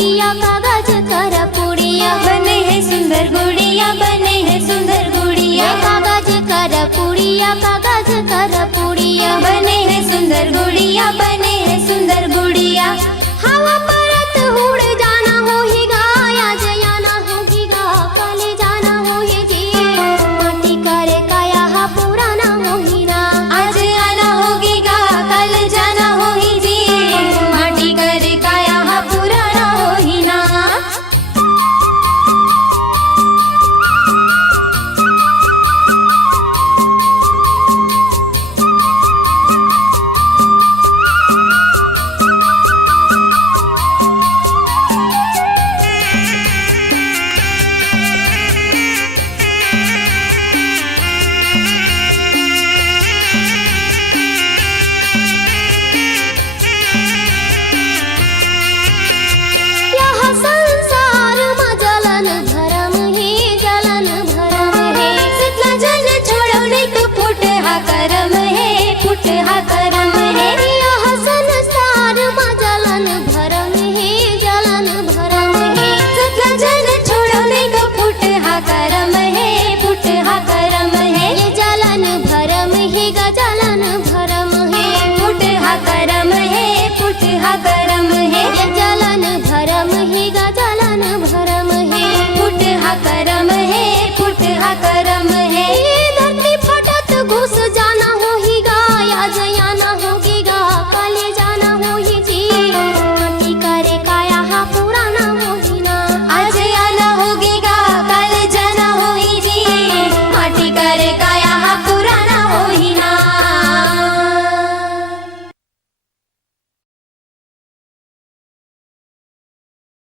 गुड़िया कागज कर पुड़िया बने हैं सुंदर गुड़िया, बने हैं सुंदर गुड़िया, कागज कर पुड़िया कागज कर पुड़िया बने हैं सुंदर गुड़िया, बने हैं सुंदर गुड़िया। हवा परत उड़ जाना होही गा, आज आना होगी गा, कल जाना होही जी, माटी करे काया हा पुराना होही ना, आज आना होगी गा, कल जाना होगी जी, माटी करे काया हा पुराना होही ना। यह संसार में जलन भरम है, जलन भरम है, सितला जन छोड़ो नहीं तो फुट हा करम है, फुट हा करम है। यह संसार में जलन भरम है, जलन भरम है, सितला जन छोड़ो नहीं तो फुट हा करम है, फुट हा करम है। ये जलन भरम है गा, जलन भरम है, फुट हा करम है, फुट हा